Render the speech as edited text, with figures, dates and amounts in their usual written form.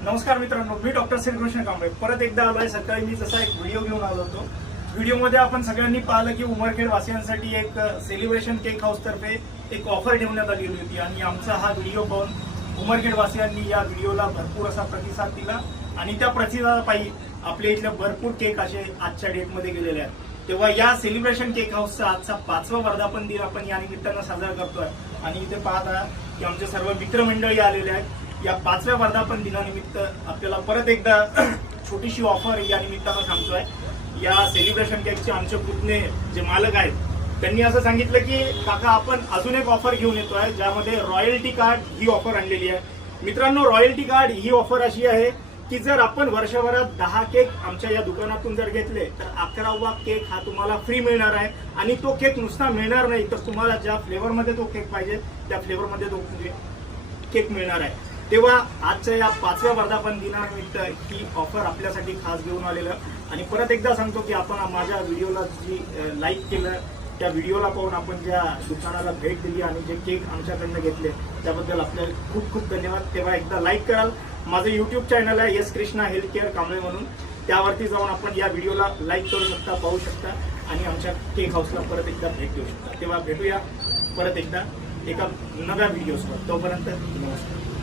नमस्कार मित्रांनो, मी डॉक्टर श्रीकृष्ण कांबळे परत एकदा आलोय। सकाळी मी जसा एक व्हिडिओ घेऊन आलो होतो। व्हिडिओमध्ये आपण सगळ्यांनी पाहिलं की उमरखेड वासियांसाठी एक सेलिब्रेशन केक हाऊस तर्फे एक ऑफर ठेवण्यात आलेली होती आणि आमचा हा व्हिडिओ पाहून उमरखेड वासियांनी या व्हिडिओला भरपूर असा प्रतिसाद दिला आणि त्या प्रतिसादापायी आपल्या इथले भरपूर केक असे आजच्या डेटमध्ये गेलेले आहेत। तेव्हा या सेलिब्रेशन केक हाऊसचा आजचा 5वा वर्धापन दिन आपण या निमित्तानं साजरा करतोय आणि इथे पाहत आहात की आमचे सर्व मित्रमंडळी आलेले आहेत। या 5व्या वर्धापन दिनानिमित्त आपल्याला परत एकदा छोटीशी ऑफर या निमित्तानं सांगतोय। या सेलिब्रेशन केकचे आमचे पुतणे जे मालक आहेत त्यांनी असं सांगितलं की काका आपण अजून एक ऑफर घेऊन येतोय ज्यामध्ये रॉयल्टी कार्ड ही ऑफर आणलेली आहे। मित्रांनो, रॉयल्टी कार्ड ही ऑफर अशी आहे की जर आपण वर्षभरात 10 केक आमच्या या दुकानातून जर घेतले तर 11वा केक हा तुम्हाला फ्री मिळणार आहे आणि तो केक नुसता मिळणार नाही तर तुम्हाला ज्या फ्लेवरमध्ये तो केक पाहिजे त्या फ्लेवरमध्ये तो केक मिळणार आहे। तेव्हा आजच्या या 5व्या वर्धापन दिनानिमित्त ही ऑफर आपल्यासाठी खास घेऊन आलेलं आणि परत एकदा सांगतो की आपण माझ्या व्हिडिओला जी लाईक केलं त्या व्हिडिओला पाहून आपण ज्या दुकानाला भेट दिली आणि जे केक आमच्याकडनं घेतले त्याबद्दल आपल्याला खूप खूप धन्यवाद। तेव्हा एकदा लाईक कराल। माझं यूट्यूब चॅनल आहे S Krishna health care Kamble म्हणून, त्यावरती जाऊन आपण या व्हिडिओला लाईक करू शकता, पाहू शकता आणि आमच्या केक हाऊसला परत एकदा भेट देऊ शकता। तेव्हा भेटूया परत एकदा एका नव्या व्हिडिओसवर। तोपर्यंत नमस्कार।